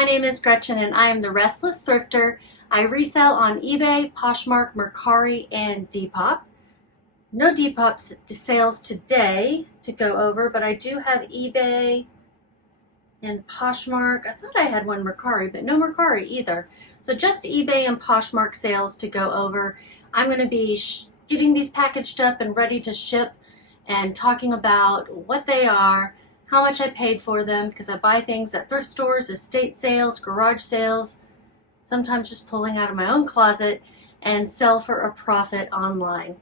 my name is Gretchen and I am the Restless Thrifter. I resell on eBay, Poshmark, Mercari, and Depop. No Depop sales today to go over, but I do have eBay and Poshmark. I thought I had one Mercari, but no Mercari either. So just eBay and Poshmark sales to go over. I'm going to be getting these packaged up and ready to ship and talking about what they are, how much I paid for them, because I buy things at thrift stores, estate sales, garage sales, sometimes just pulling out of my own closet, and sell for a profit online.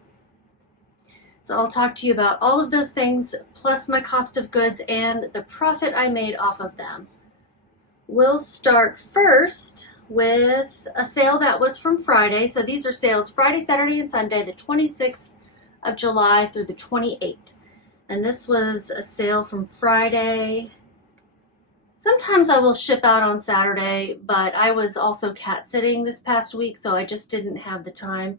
So I'll talk to you about all of those things, plus my cost of goods and the profit I made off of them. We'll start first with a sale that was from Friday. So these are sales Friday, Saturday, and Sunday, the 26th of July through the 28th. And this was a sale from Friday. Sometimes I will ship out on Saturday, but I was also cat sitting this past week, so I just didn't have the time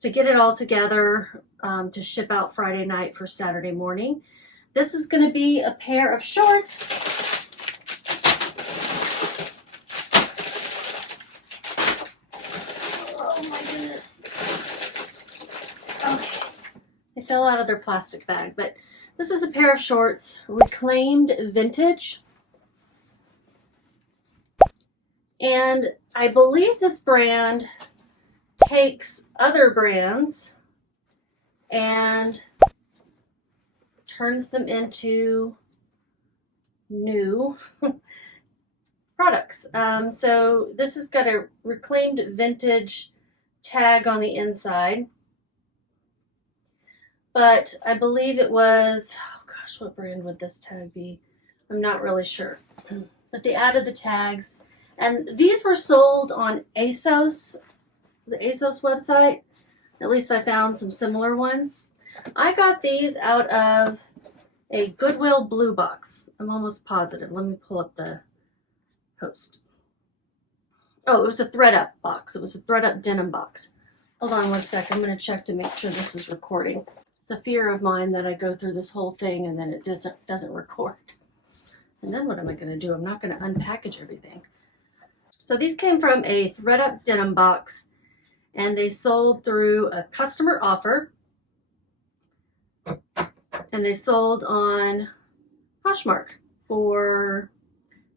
to get it all together to ship out Friday night for Saturday morning. This is going to be a pair of shorts. Oh my goodness. Okay. They fell out of their plastic bag, but this is a pair of shorts, reclaimed vintage. And I believe this brand takes other brands and turns them into new products. So this has got a reclaimed vintage tag on the inside. But I believe it was, oh gosh, what brand would this tag be? I'm not really sure. But they added the tags. And these were sold on ASOS, the ASOS website. At least I found some similar ones. I got these out of a Goodwill blue box. I'm almost positive. Let me pull up the post. Oh, it was a ThredUp box. It was a ThredUp denim box. Hold on one sec. I'm going to check to make sure this is recording. It's a fear of mine that I go through this whole thing and then it doesn't record. And then what am I going to do? I'm not going to unpackage everything. So these came from a ThredUp denim box and they sold through a customer offer. And they sold on Poshmark for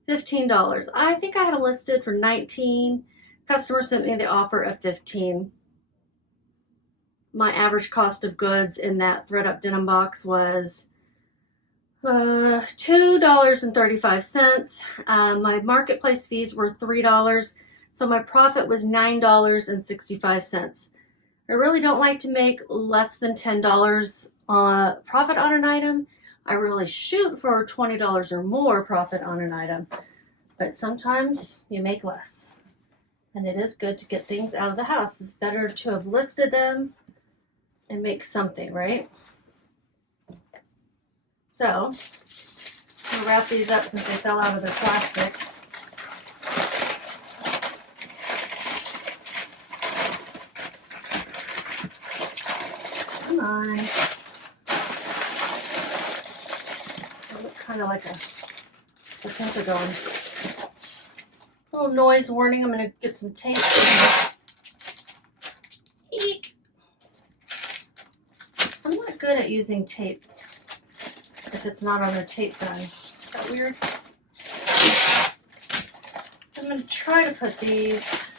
$15. I think I had them listed for $19. Customer sent me the offer of $15. My average cost of goods in that ThredUp denim box was $2.35. My marketplace fees were $3, so my profit was $9.65. I really don't like to make less than $10 profit on an item. I really shoot for $20 or more profit on an item, but sometimes you make less. And it is good to get things out of the house. It's better to have listed them and make something, right? So, I'll wrap these up since they fell out of their plastic. Come on. They look kind of like a pentagon. Little noise warning. I'm going to get some tape. Eek. I'm not good at using tape if it's not on a tape gun. Is that weird? I'm going to try to put these,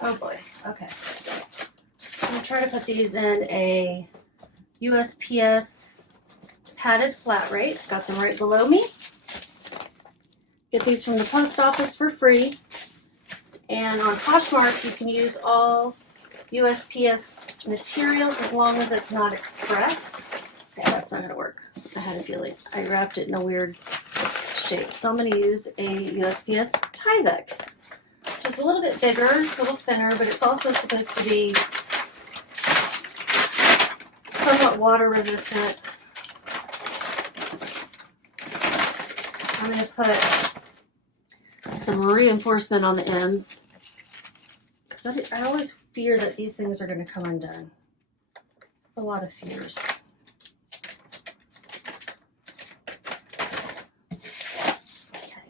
oh boy, okay. I'm going to try to put these in a USPS padded flat rate. Got them right below me. Get these from the post office for free. And on Poshmark, you can use all USPS materials as long as it's not express. Okay, that's not going to work. I had a feeling. I wrapped it in a weird shape. So I'm going to use a USPS Taipe, which is a little bit bigger, a little thinner, but it's also supposed to be somewhat water resistant. I'm going to put some reinforcement on the ends. Because I always fear that these things are going to come undone. A lot of fears. Okay.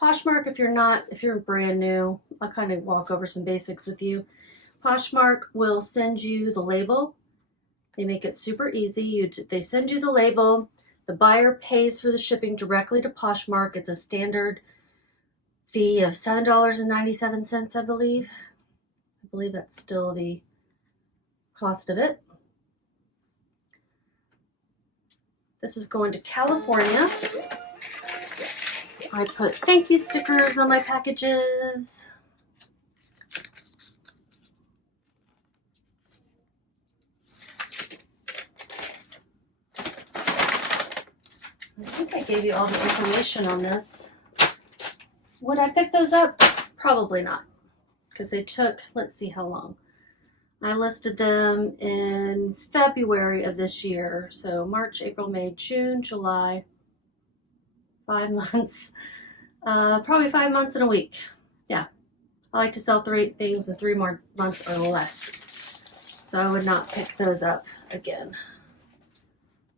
Poshmark, if you're brand new, I'll kind of walk over some basics with you. Poshmark will send you the label. They make it super easy. They send you the label. The buyer pays for the shipping directly to Poshmark. It's a standard fee of $7.97, I believe. I believe that's still the cost of it. This is going to California. I put thank you stickers on my packages. I think I gave you all the information on this. Would I pick those up? Probably not, because they took, let's see how long. I listed them in February of this year. So March, April, May, June, July, 5 months. Probably 5 months and a week. Yeah. I like to sell 3 things in 3 months or less. So I would not pick those up again.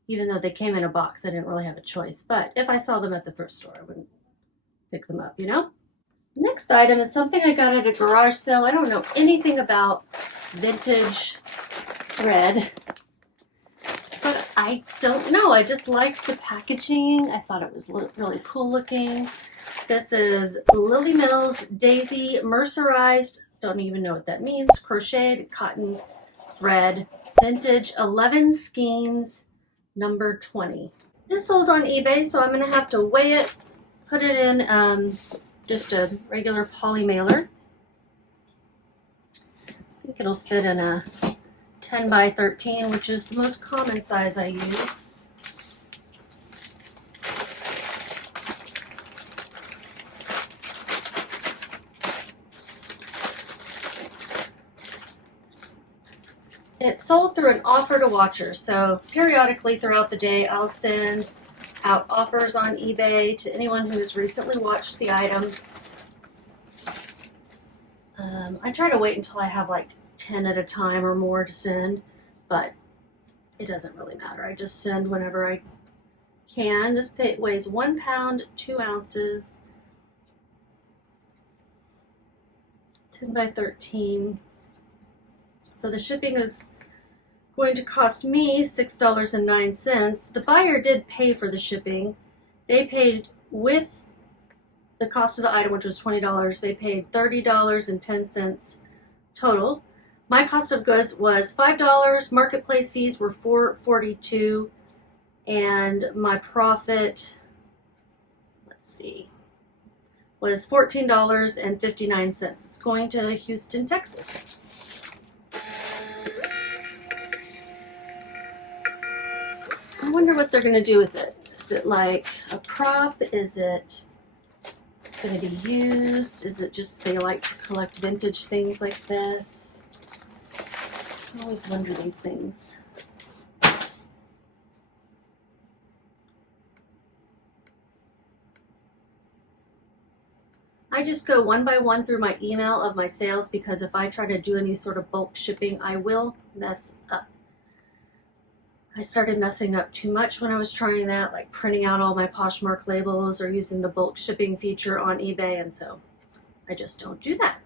Even though they came in a box, I didn't really have a choice. But if I saw them at the thrift store, I wouldn't pick them up, you know? Next item is something I got at a garage sale. I don't know anything about vintage thread, but I don't know. I just liked the packaging. I thought it was really cool looking. This is Lily Mills Daisy Mercerized, don't even know what that means, crocheted cotton thread, vintage 11 skeins, number 20. This sold on eBay, so I'm gonna have to weigh it, put it in just a regular poly mailer. I think it'll fit in a 10 by 13, which is the most common size I use. It sold through an offer to watchers, so periodically throughout the day I'll send out offers on eBay to anyone who has recently watched the item. I try to wait until I have like 10 at a time or more to send, but it doesn't really matter. I just send whenever I can. This weighs 1 pound, 2 ounces, 10 by 13. So the shipping is going to cost me $6.09. The buyer did pay for the shipping. They paid with the cost of the item, which was $20. They paid $30.10 total. My cost of goods was $5. Marketplace fees were $4.42, and my profit, let's see, was $14.59. It's going to Houston, Texas. I wonder what they're going to do with it. Is it like a prop? Is it going to be used? Is it just they like to collect vintage things like this? I always wonder these things. I just go one by one through my email of my sales, because if I try to do any sort of bulk shipping, I will mess up. I started messing up too much when I was trying that, like printing out all my Poshmark labels or using the bulk shipping feature on eBay, and so I just don't do that.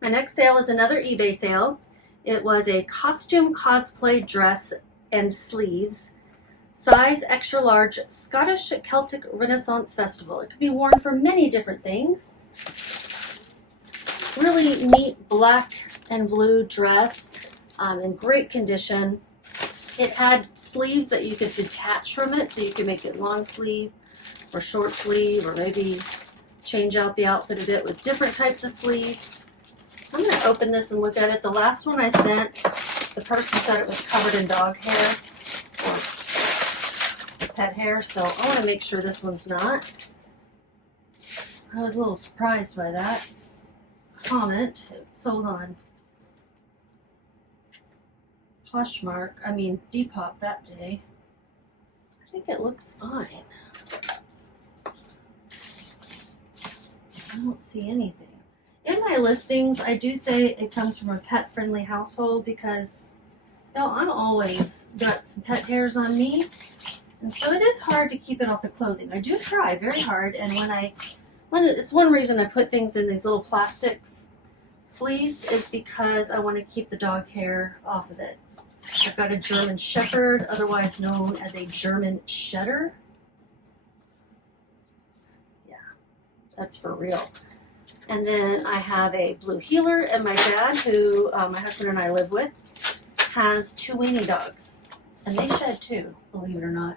My next sale is another eBay sale. It was a costume cosplay dress and sleeves, size extra large, Scottish Celtic Renaissance Festival. It could be worn for many different things. Really neat black and blue dress in great condition. It had sleeves that you could detach from it, so you could make it long sleeve or short sleeve, or maybe change out the outfit a bit with different types of sleeves. I'm going to open this and look at it. The last one I sent, the person said it was covered in dog hair or pet hair, so I want to make sure this one's not. I was a little surprised by that comment. It sold on Poshmark, Depop that day. I think it looks fine. I don't see anything. In my listings, I do say it comes from a pet-friendly household, because, I'm always got some pet hairs on me, and so it is hard to keep it off the clothing. I do try very hard, and when I It's one reason I put things in these little plastics sleeves is because I want to keep the dog hair off of it. I've got a German Shepherd, otherwise known as a German Shedder. Yeah, that's for real. And then I have a blue heeler, and my dad, who my husband and I live with, has 2 weenie dogs. And they shed too, believe it or not.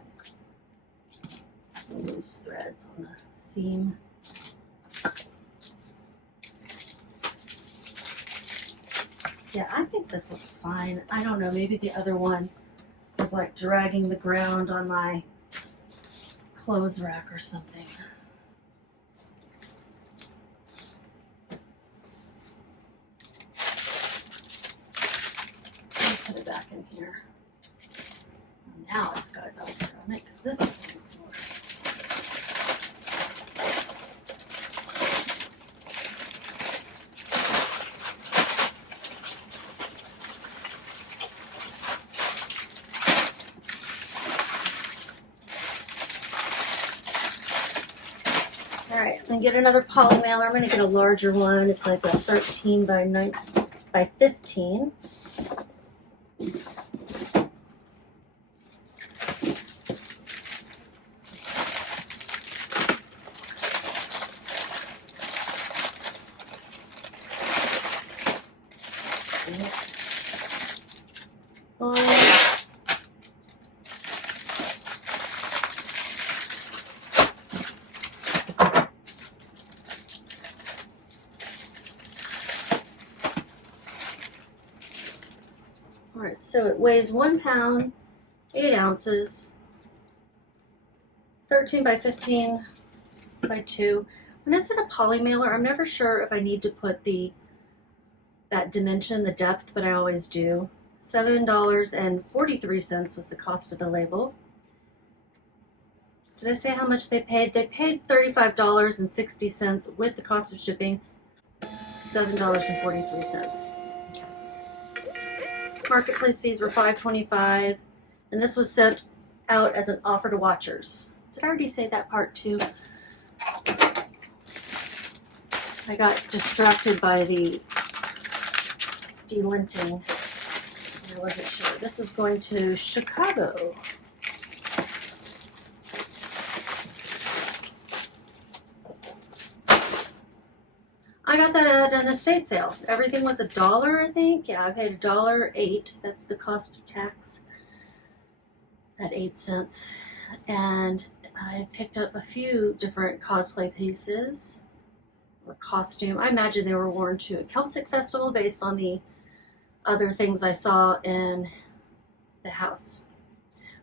Some loose threads on the seam. Yeah, I think this looks fine. I don't know, maybe the other one was like dragging the ground on my clothes rack or something. Let me put it back in here. Now it's got a dog hair on it because this is on the floor. All right, I'm gonna get another poly mailer. I'm gonna get a larger one. It's like a 13 by 15. Alright, so it weighs 1 pound, 8 ounces, 13 by 15 by 2. When it's in a poly mailer, I'm never sure if I need to put that dimension, the depth, but I always do. $7.43 was the cost of the label. Did I say how much they paid? They paid $35.60 with the cost of shipping, $7.43. Marketplace fees were $5.25, and this was sent out as an offer to watchers. Did I already say that part too? I got distracted by the delinting. I wasn't sure. This is going to Chicago. I got that at an estate sale. Everything was $1, I think. Yeah, I paid $1.08. That's the cost of tax at 8 cents. And I picked up a few different cosplay pieces or costume. I imagine they were worn to a Celtic festival based on the other things I saw in the house.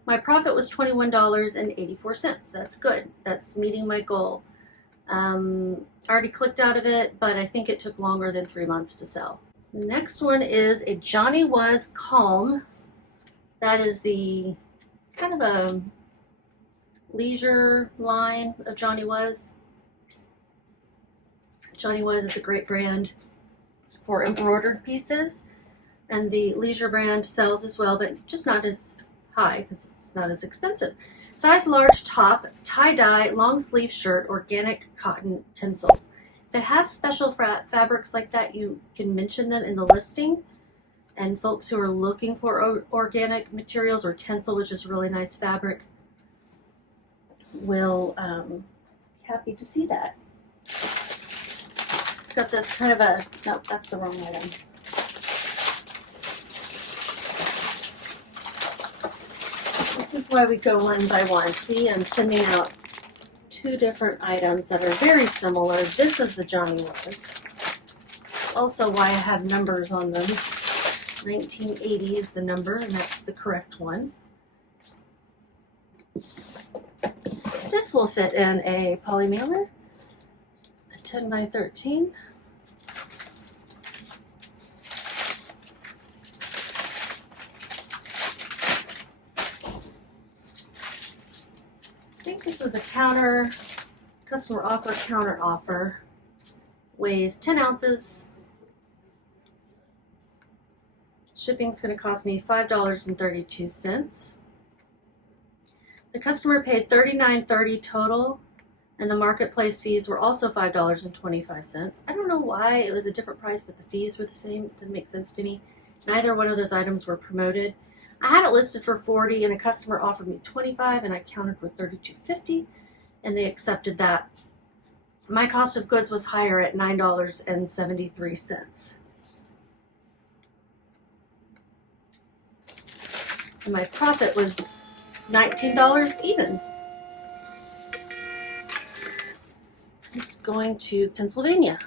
My profit was $21.84. That's good. That's meeting my goal. I already clicked out of it, but I think it took longer than 3 months to sell. The next one is a Johnny Was Calm. That is the kind of a leisure line of Johnny Was. Johnny Was is a great brand for embroidered pieces, and the leisure brand sells as well, but just not as high because it's not as expensive. Size large top, tie-dye, long sleeve shirt, organic cotton tinsel. If they have special fabrics like that, you can mention them in the listing. And folks who are looking for organic materials or tinsel, which is really nice fabric, will be happy to see that. It's got this kind of a, no, that's the wrong item. This is why we go one by one. See, I'm sending out 2 different items that are very similar. This is the Johnny Was. Also why I have numbers on them. 1980 is the number, and that's the correct one. This will fit in a poly mailer, a 10 by 13. I think this was a customer offer, counter offer. Weighs 10 ounces. Shipping's going to cost me $5.32. The customer paid $39.30 total, And the marketplace fees were also $5.25. I don't know why it was a different price, but the fees were the same. It didn't make sense to me. Neither one of those items were promoted. I had it listed for $40 and a customer offered me $25 and I countered with $32.50 and they accepted that. My cost of goods was higher at $9.73. And my profit was $19 even. It's going to Pennsylvania.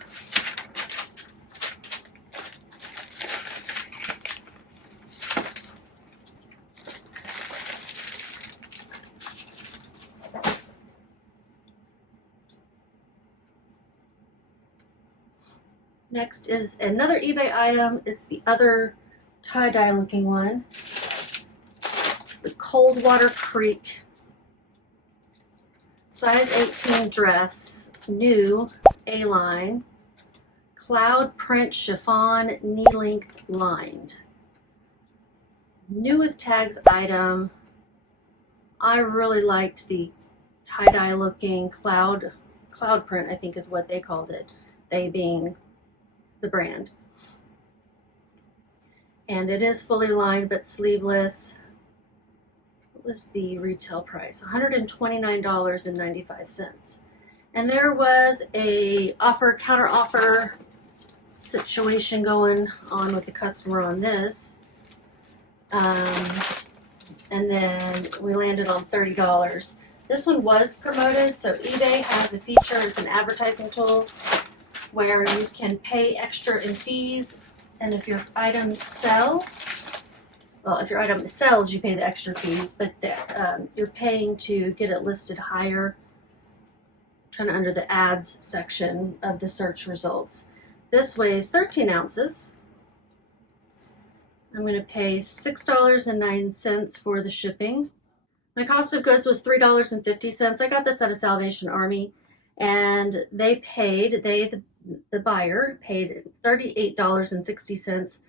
Next is another eBay item. It's the other tie-dye looking one. The Coldwater Creek size 18 dress, new A-line, cloud print chiffon, knee-length lined. New with tags item. I really liked the tie-dye looking cloud print, I think is what they called it. They being the brand. And it is fully lined but sleeveless. What was the retail price? $129.95. And there was a counter offer situation going on with the customer on this. And then we landed on $30. This one was promoted, so eBay has a feature, it's an advertising tool where you can pay extra in fees, and if your item sells, well, if your item sells, you pay the extra fees, but you're paying to get it listed higher, kind of under the ads section of the search results. This weighs 13 ounces. I'm going to pay $6.09 for the shipping. My cost of goods was $3.50. I got this at a Salvation Army, and the buyer paid $38.60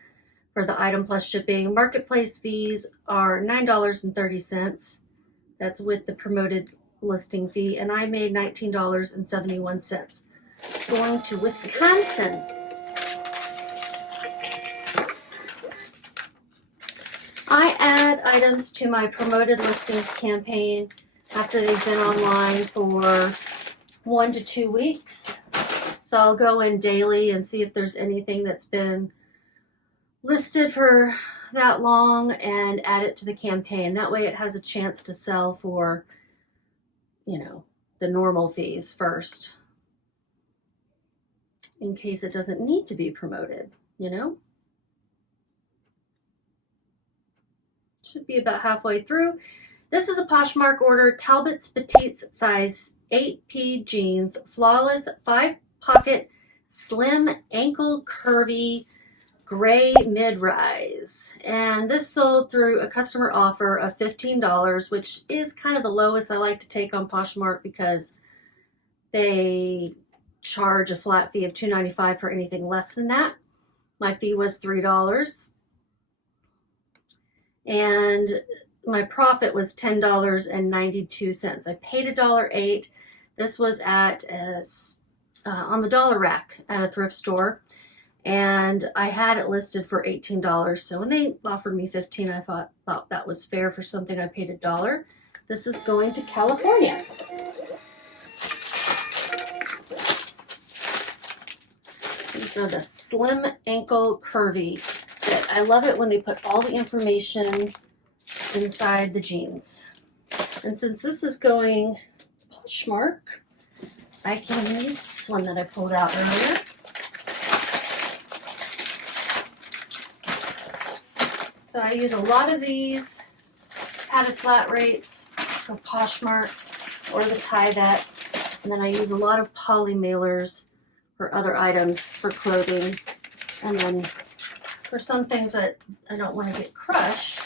for the item plus shipping. Marketplace fees are $9.30. That's with the promoted listing fee, and I made $19.71. Going to Wisconsin. I add items to my promoted listings campaign after they've been online for 1 to 2 weeks. So I'll go in daily and see if there's anything that's been listed for that long and add it to the campaign. That way it has a chance to sell for, the normal fees first, in case it doesn't need to be promoted, Should be about halfway through. This is a Poshmark order, Talbot's Petites size 8P jeans, flawless 5-pocket, slim, ankle curvy, gray mid-rise. And this sold through a customer offer of $15, which is kind of the lowest I like to take on Poshmark because they charge a flat fee of $2.95 for anything less than that. My fee was $3. And my profit was $10.92. I paid $1.08. This was at on the dollar rack at a thrift store, and I had it listed for $18. So when they offered me $15, I thought that was fair for something I paid $1. This is going to California. These are the slim ankle curvy. I love it when they put all the information inside the jeans. And since this is going Poshmark, I can use this one that I pulled out earlier. So I use a lot of these padded flat rates for Poshmark or the Taipe, and then I use a lot of poly mailers for other items for clothing, and then for some things that I don't want to get crushed,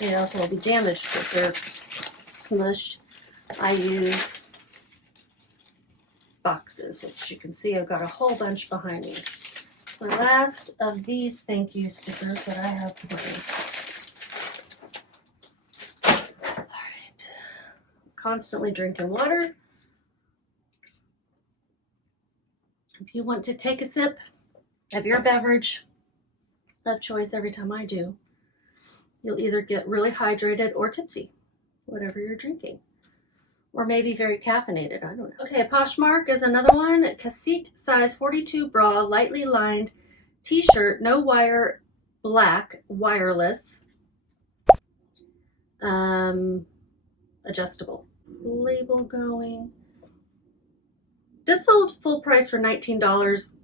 if they'll be damaged if they're smushed, I use boxes, which you can see I've got a whole bunch behind me. The last of these thank you stickers that I have today. All right, constantly drinking water. If you want to take a sip of your beverage of choice every time I do, you'll either get really hydrated or tipsy, whatever you're drinking. Or maybe very caffeinated, I don't know. Okay, Poshmark is another one. Cacique size 42 bra, lightly lined t-shirt, no wire, black, wireless, adjustable. Label going. This sold full price for $19.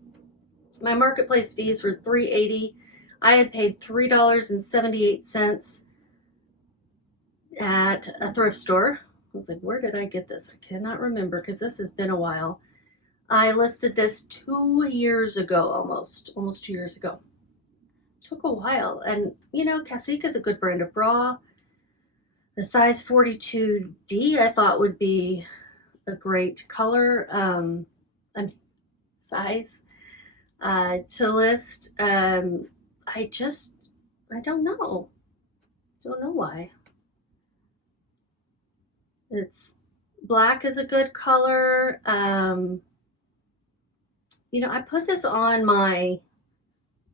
My marketplace fees were $3.80. I had paid $3.78 at a thrift store. I was like, where did I get this? I cannot remember because this has been a while. I listed this 2 years ago, almost 2 years ago. Took a while. And, you know, Cacique is a good brand of bra. The size 42D I thought would be a great color, size to list. I don't know. Don't know why. It's black is a good color. You know, I put this on my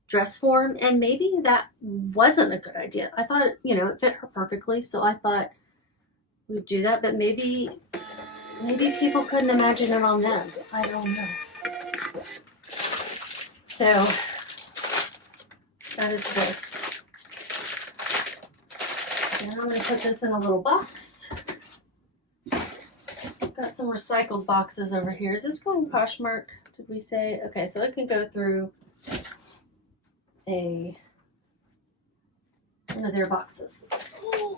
dress form and maybe that wasn't a good idea. I thought, you know, it fit her perfectly. So I thought we'd do that, but maybe people couldn't imagine it on them. I don't know. So that is this. And I'm going to put this in a little box. Got some recycled boxes over here. Is this going Poshmark? Did we say? Okay, so it can go through one of their boxes. Ooh.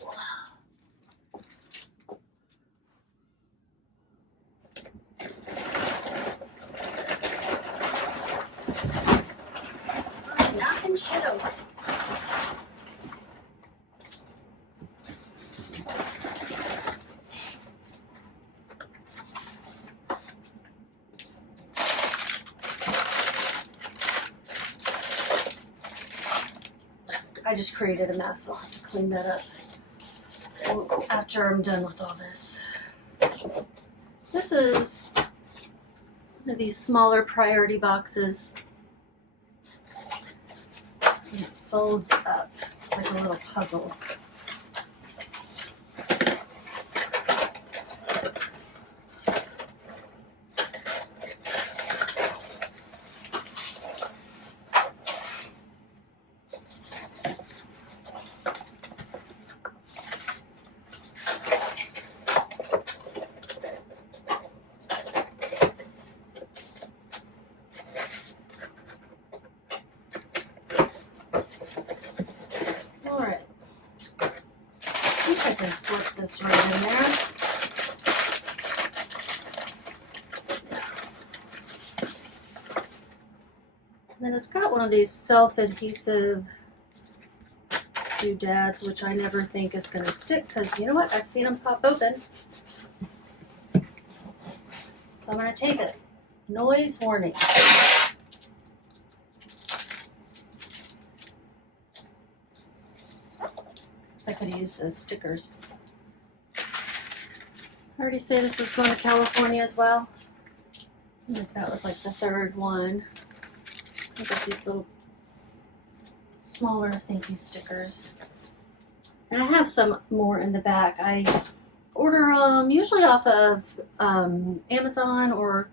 Knocking shit over. I just created a mess. I'll have to clean that up after I'm done with all this. This is one of these smaller priority boxes. And it folds up. It's like a little puzzle. I can slip this right in there. And then it's got one of these self-adhesive doodads, which I never think is going to stick because you know what? I've seen them pop open. So I'm going to tape it. Noise warning. I could have used those stickers. I already say this is going to California as well. Seems like that was like the third one. I got these little smaller thank you stickers. And I have some more in the back. I order them usually off of Amazon or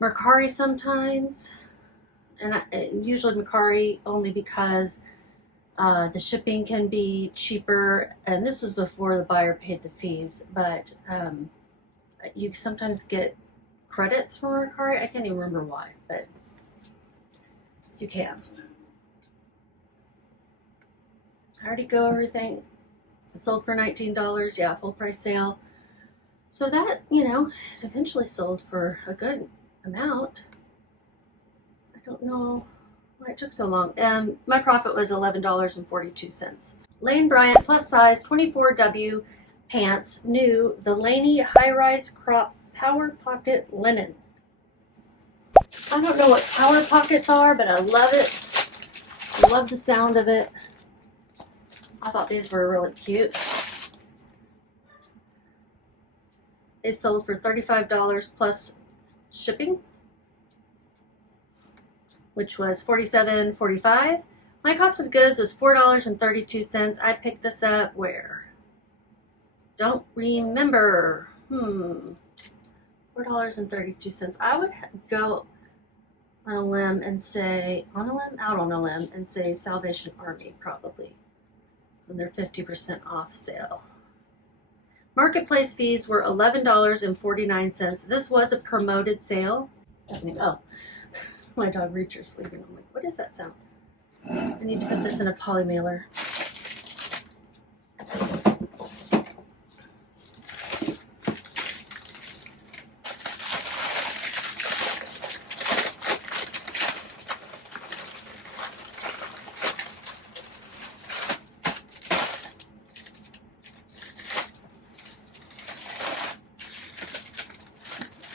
Mercari sometimes. And usually Mercari only because the shipping can be cheaper, and this was before the buyer paid the fees, but you sometimes get credits from Mercari. I can't even remember why, but you can. I already go everything. It sold for $19, yeah, full price sale. So that, you know, it eventually sold for a good amount. I don't know why it took so long. My profit was $11.42. Lane Bryant plus size 24W pants, new, the Laney high-rise crop power pocket linen. I don't know what power pockets are, but I love it. I love the sound of it. I thought these were really cute. They sold for $35 plus shipping. which was $47.45. My cost of goods was $4.32. I picked this up where? Don't remember. $4.32. I would go on a limb and say, out on a limb and say Salvation Army probably, when they're 50% off sale. Marketplace fees were $11.49. This was a promoted sale. Oh, my dog Reacher's sleeping. I'm like, what is that sound? I need to put this in a poly mailer.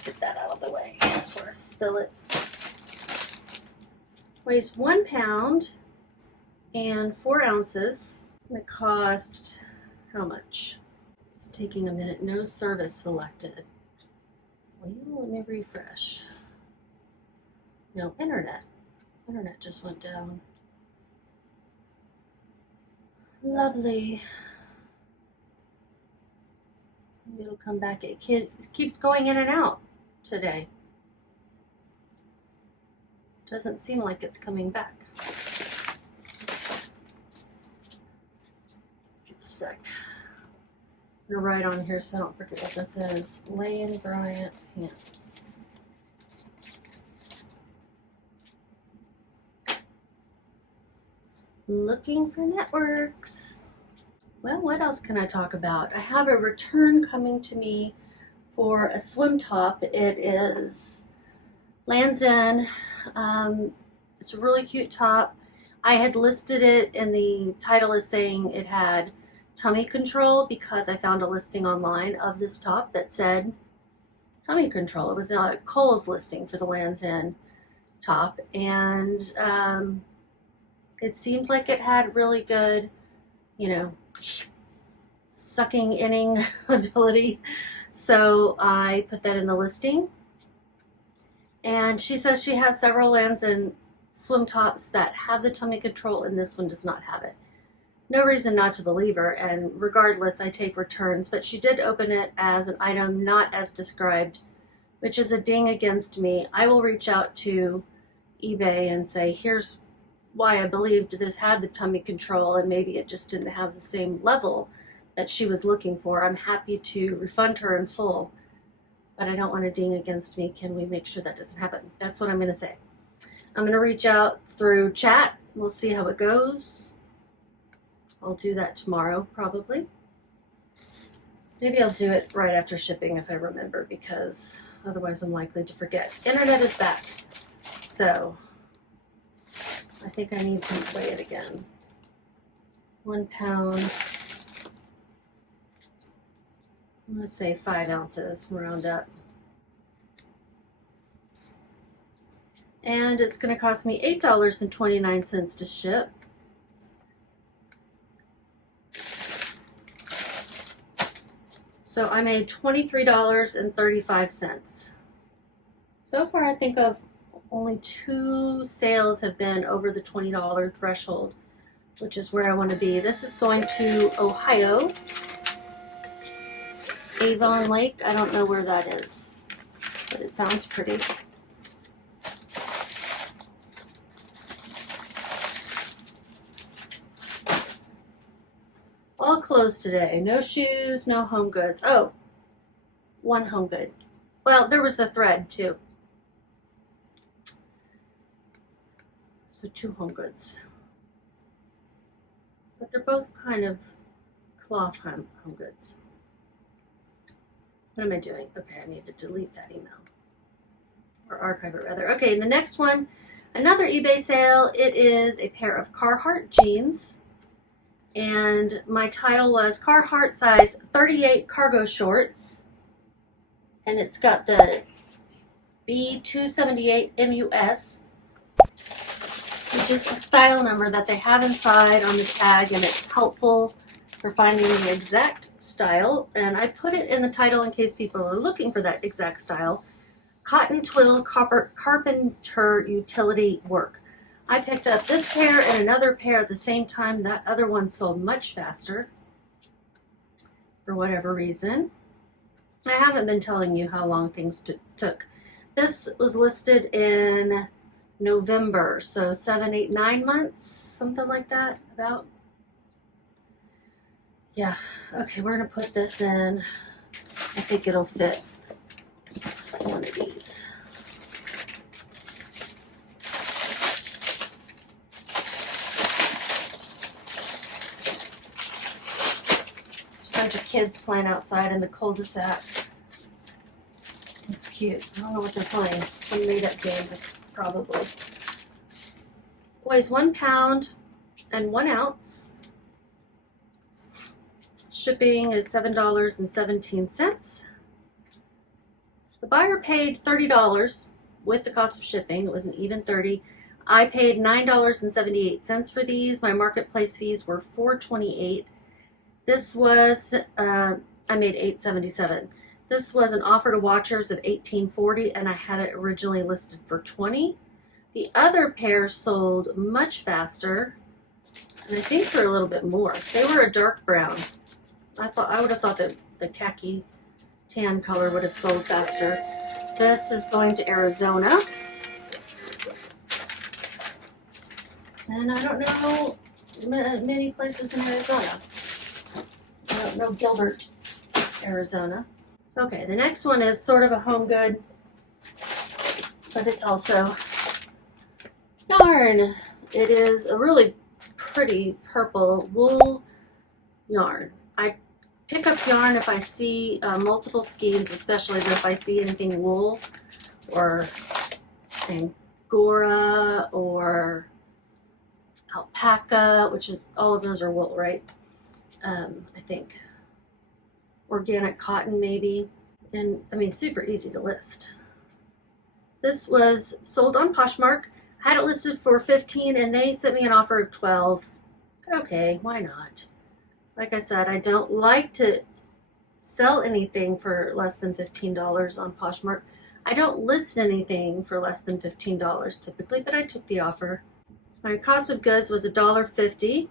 Get that out of the way before I spill it. Weighs 1 pound and 4 ounces. It cost how much? It's taking a minute. No service selected. Well, let me refresh. No, internet. Internet just went down. Lovely. Maybe it'll come back. It keeps going in and out today. Doesn't seem like it's coming back. Give a sec. I'm gonna write on here so I don't forget what this is. Lane Bryant pants. Looking for networks. Well, what else can I talk about? I have a return coming to me for a swim top. It is Lands' End. It's a really cute top. I had listed it and the title is saying it had tummy control because I found a listing online of this top that said tummy control. It was a Kohl's listing for the Lands' End top, and it seemed like it had really good, sucking inning ability. So I put that in the listing. And she says she has several Lands' End swim tops that have the tummy control, and this one does not have it. No reason not to believe her, and regardless, I take returns, but she did open it as an item not as described, which is a ding against me. I will reach out to eBay and say, here's why I believed this had the tummy control, and maybe it just didn't have the same level that she was looking for. I'm happy to refund her in full, but I don't want to ding against me. Can we make sure that doesn't happen? That's what I'm going to say. I'm going to reach out through chat. We'll see how it goes. I'll do that tomorrow, probably. Maybe I'll do it right after shipping if I remember, because otherwise I'm likely to forget. Internet is back. So I think I need to weigh it again. 1 pound. I'm going to say 5 ounces, round up. And it's going to cost me $8.29 to ship. So I made $23.35. So far, I think of only 2 sales have been over the $20 threshold, which is where I want to be. This is going to Ohio. Avon Lake, I don't know where that is, but it sounds pretty. All closed today. No shoes, no home goods. Oh, 1 home good. Well, there was the thread too. So 2 home goods. But they're both kind of cloth home goods. What am I doing? Okay, I need to delete that email. Or archive it rather. Okay, the next one, another eBay sale. It is a pair of Carhartt jeans. And my title was Carhartt size 38 cargo shorts. And it's got the B278 MUS, which is the style number that they have inside on the tag, and it's helpful for finding the exact style. And I put it in the title in case people are looking for that exact style. cotton twill carpenter utility work. I picked up this pair and another pair at the same time. That other one sold much faster for whatever reason. I haven't been telling you how long things took. This was listed in November, so 7, 8, 9 months, something like that, about. Yeah, okay, we're gonna put this in. I think it'll fit one of these. Bunch of kids playing outside in the cul-de-sac. It's cute. I don't know what they're playing. Some made-up game, probably. Weighs 1 pound and 1 ounce. Shipping is $7.17. The buyer paid $30 with the cost of shipping. It was an even 30. I paid $9.78 for these. My marketplace fees were $4.28. This was, I made $8.77. This was an offer to watchers of $18.40, and I had it originally listed for $20. The other pair sold much faster, and I think for a little bit more. They were a dark brown. I would have thought that the khaki tan color would have sold faster. This is going to Arizona. And I don't know many places in Arizona. I don't know Gilbert, Arizona. Okay, the next one is sort of a home good, but it's also yarn. It is a really pretty purple wool yarn. I pick up yarn if I see multiple skeins, especially if I see anything wool or Angora or alpaca, which is, all of those are wool, right? I think organic cotton maybe, and I mean super easy to list. This was sold on Poshmark. I had it listed for $15 and they sent me an offer of $12. Okay, why not? Like I said, I don't like to sell anything for less than $15 on Poshmark. I don't list anything for less than $15 typically, but I took the offer. My cost of goods was $1.50.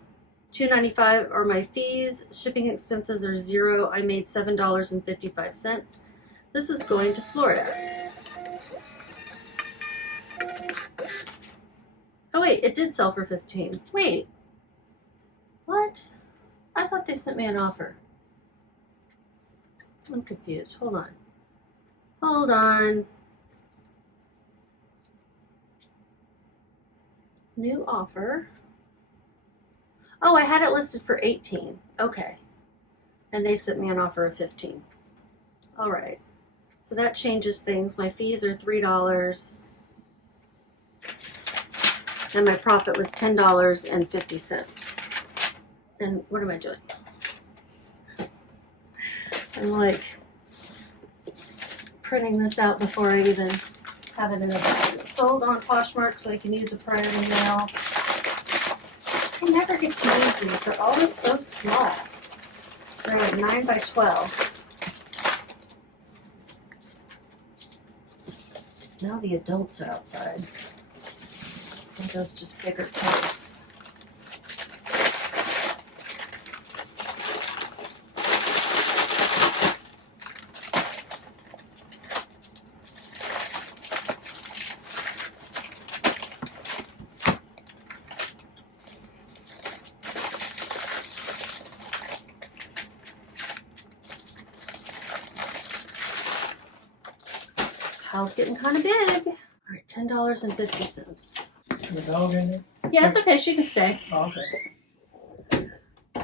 $2.95 are my fees. Shipping expenses are $0. I made $7.55. This is going to Florida. Oh wait, it did sell for $15. Wait, what? I thought they sent me an offer. I'm confused. Hold on. Hold on. New offer. Oh, I had it listed for $18. Okay. And they sent me an offer of $15. All right. So that changes things. My fees are $3. And my profit was $10.50. And what am I doing? I'm like printing this out before I even have it in the bag. It's sold on Poshmark, so I can use a priority mail. I never get to use these. They're always so small. They're like 9 by 12. Now the adults are outside. I think those just bigger kids. Pile's getting kind of big. All right, $10.50. The dog in there? Yeah, it's okay. She can stay. Oh, okay.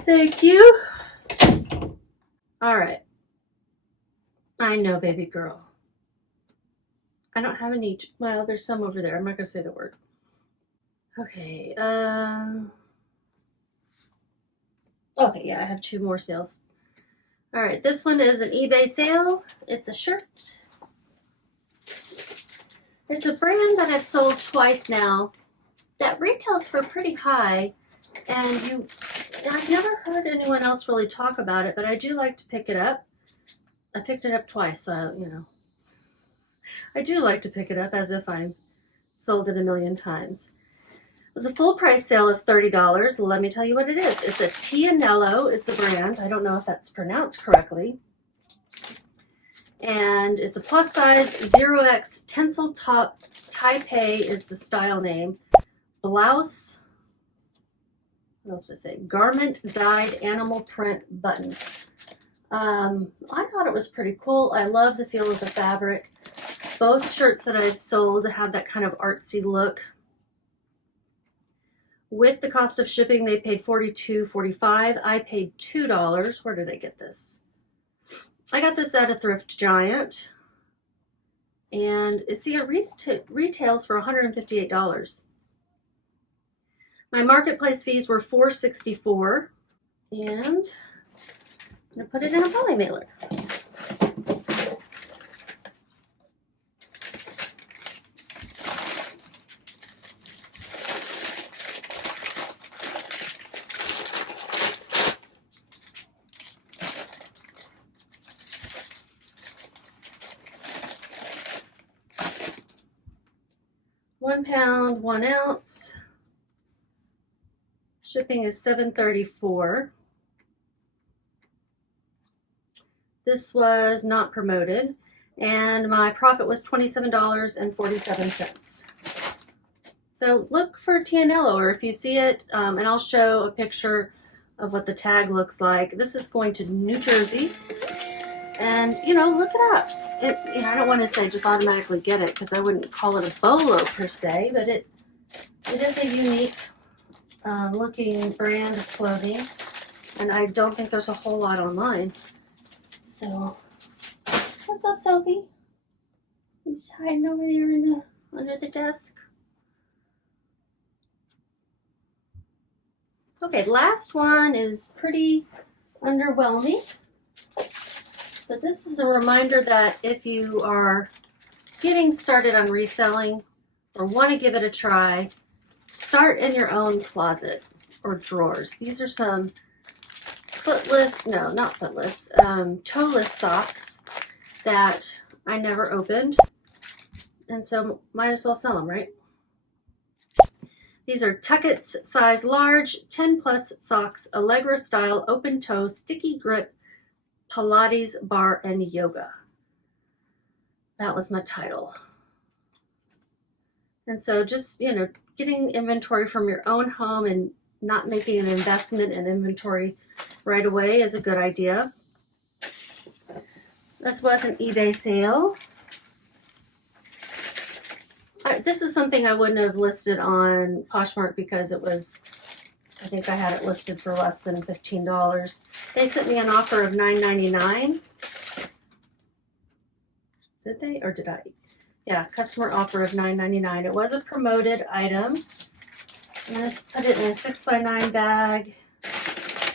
Thank you. All right. I know, baby girl. I don't have any. Well, there's some over there. I'm not going to say the word. Okay. Okay, yeah, I have 2 more sales. All right, this one is an eBay sale. It's a shirt. It's a brand that I've sold twice now that retails for pretty high, and I've never heard anyone else really talk about it, but I do like to pick it up. I picked it up twice, so, you know. I do like to pick it up as if I'm sold it a million times. It was a full price sale of $30. Let me tell you what it is. It's a Tianello is the brand. I don't know if that's pronounced correctly. And it's a plus size 0X tensile top. Taipe is the style name. Blouse. What else did it say? Garment dyed animal print button. I thought it was pretty cool. I love the feel of the fabric. Both shirts that I've sold have that kind of artsy look. With the cost of shipping, they paid $42.45. I paid $2. Where did I get this? I got this at a Thrift Giant. And it retails for $158. My marketplace fees were $4.64. And I'm going to put it in a poly mailer. £1, 1 ounce. Shipping is $7.34. This was not promoted, and my profit was $27.47. So look for Tianello, or if you see it, and I'll show a picture of what the tag looks like. This is going to New Jersey, and look it up. I don't want to say just automatically get it because I wouldn't call it a bolo per se, but it is a unique looking brand of clothing, and I don't think there's a whole lot online. So, what's up, Sophie? I'm just hiding over there under the desk. Okay, last one is pretty underwhelming. But this is a reminder that if you are getting started on reselling or want to give it a try, start in your own closet or drawers. These are some toeless socks that I never opened. And so might as well sell them, right? These are Tuckets size large, 10 plus socks, Allegra style, open toe, sticky grip, Pilates, bar, and yoga. That was my title. And so just, getting inventory from your own home and not making an investment in inventory right away is a good idea. This was an eBay sale. This is something I wouldn't have listed on Poshmark because I think I had it listed for less than $15. They sent me an offer of $9.99. Did they, or did I? Yeah, customer offer of $9.99. It was a promoted item. I'm going to put it in a 6x9 bag.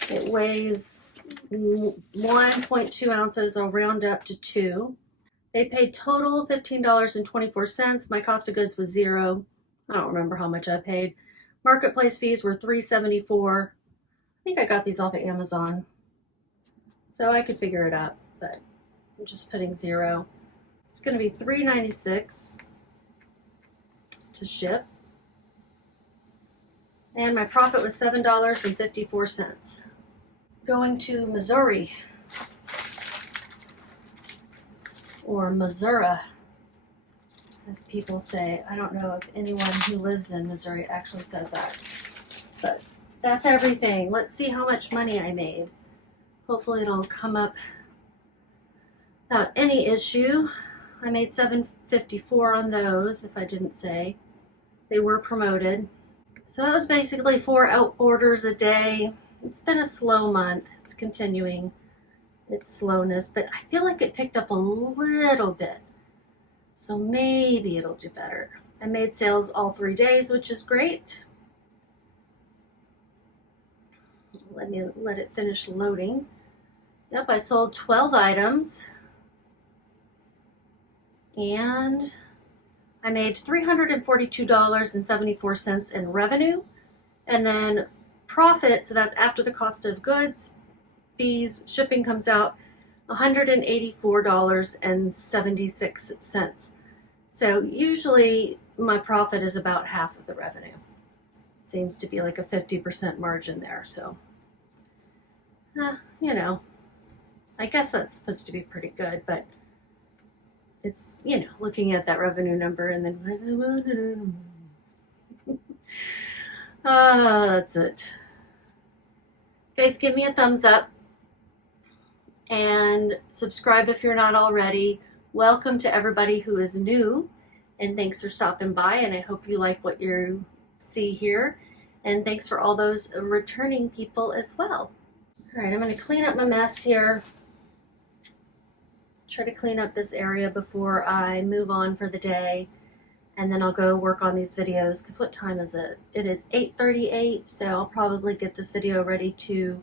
It weighs 1.2 ounces. I'll round up to 2. They paid total $15.24. My cost of goods was $0. I don't remember how much I paid. Marketplace fees were $3.74. I think I got these off of Amazon, so I could figure it out, but I'm just putting $0. It's going to be $3.96 to ship. And my profit was $7.54. Going to Missouri, or Missouri, as people say. I don't know if anyone who lives in Missouri actually says that. But that's everything. Let's see how much money I made. Hopefully it'll come up without any issue. I made $7.54 on those, if I didn't say. They were promoted. So that was basically 4 out orders a day. It's been a slow month. It's continuing its slowness, but I feel like it picked up a little bit. So maybe it'll do better. I made sales all 3 days, which is great. Let it finish loading. Yep, I sold 12 items. And I made $342.74 in revenue. And then profit, so that's after the cost of goods, fees, shipping comes out $184.76. So usually my profit is about half of the revenue. Seems to be like a 50% margin there. So, you know, I guess that's supposed to be pretty good, but it's, you know, looking at that revenue number and then, that's it. Guys, give me a thumbs up and subscribe if you're not already. Welcome to everybody who is new, and thanks for stopping by, and I hope you like what you see here, and thanks for all those returning people as well. All right, I'm going to clean up my mess here. Try to clean up this area before I move on for the day, and then I'll go work on these videos, because what time is it? It is 8:38, so I'll probably get this video ready to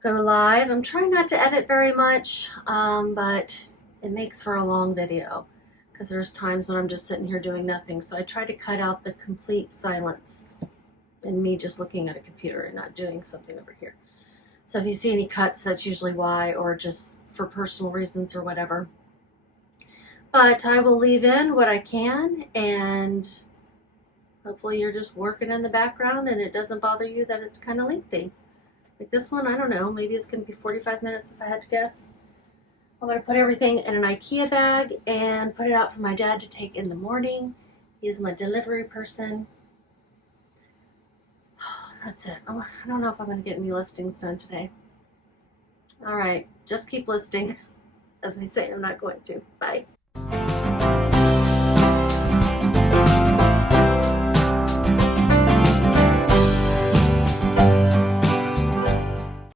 go live. I'm trying not to edit very much, but it makes for a long video because there's times when I'm just sitting here doing nothing. So I try to cut out the complete silence and me just looking at a computer and not doing something over here. So if you see any cuts, that's usually why, or just for personal reasons or whatever. But I will leave in what I can, and hopefully you're just working in the background and it doesn't bother you that it's kind of lengthy. Like this one, I don't know, maybe it's going to be 45 minutes if I had to guess. I'm going to put everything in an IKEA bag and put it out for my dad to take in the morning. He is my delivery person. That's it. I don't know if I'm going to get any listings done today. All right, just keep listing. As I say, I'm not going to. Bye.